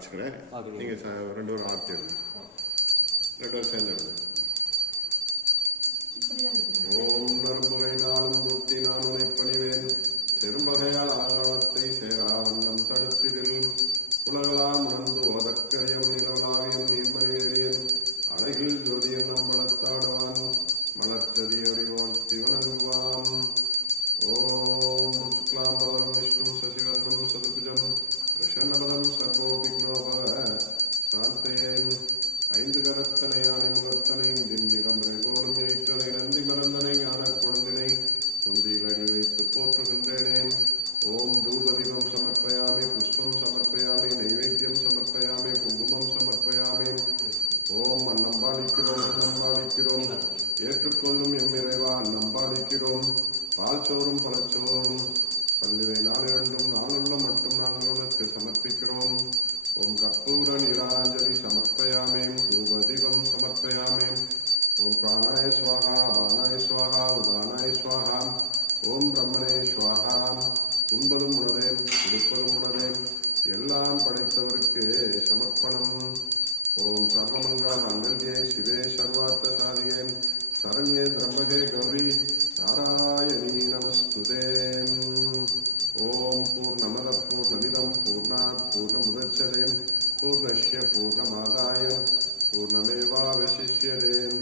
Okay நீங்க ச- ரெண்டு பேரும் ஆர்த்தி எடுங்க. ரெண்டு பேரும் சேர்ந்து எடுங்க. ஓம் நற்புகை நாளும் முட்டி நான் உனை பணிவேன் செரும்பகையால் ஆகாவத்தை சேரா வண்ணம் தடுத்திடில். உலகலாம் உணர்ந்து ஓதக்கரியம் ஐந்து ஆனை முகத்தனை தின்னிடம் கோலும் ஏற்றனை நந்தி மறந்தனை ஞான குழந்தினை குந்தியில் அடி வைத்து போற்றுகின்றேனே. ஓம் தூபதிபம் சமர்ப்பயாமி புஷ்பம் சமர்ப்பயாமி நைவேத்தியம் சமர்ப்பயாமி குங்குமம் சமர்ப்பயாமி. ஓம் அன்னம்பாலிக்கிறோம் அன்னம்பாலிக்கிறோம் ஏற்றுக்கொள்ளும் எம் இறைவா கொடுப்பதும் உனதே கொடுப்பதும் உனதே எல்லாம் படைத்தவருக்கு சமர்ப்பணம் ஓம் சர்வமங்கா மங்கல்யே சிவே சர்வார்த்த சாதியே சரண்யே திரம்பகே கௌரி நாராயணி நமஸ்துதே ஓம் பூர்ணமத பூர்ணமிதம் பூர்ணாத் பூர்ணமுதச்சதே பூர்ணஷ்ய பூர்ணமாதாய பூர்ணமேவாவசிஷ்யதேன்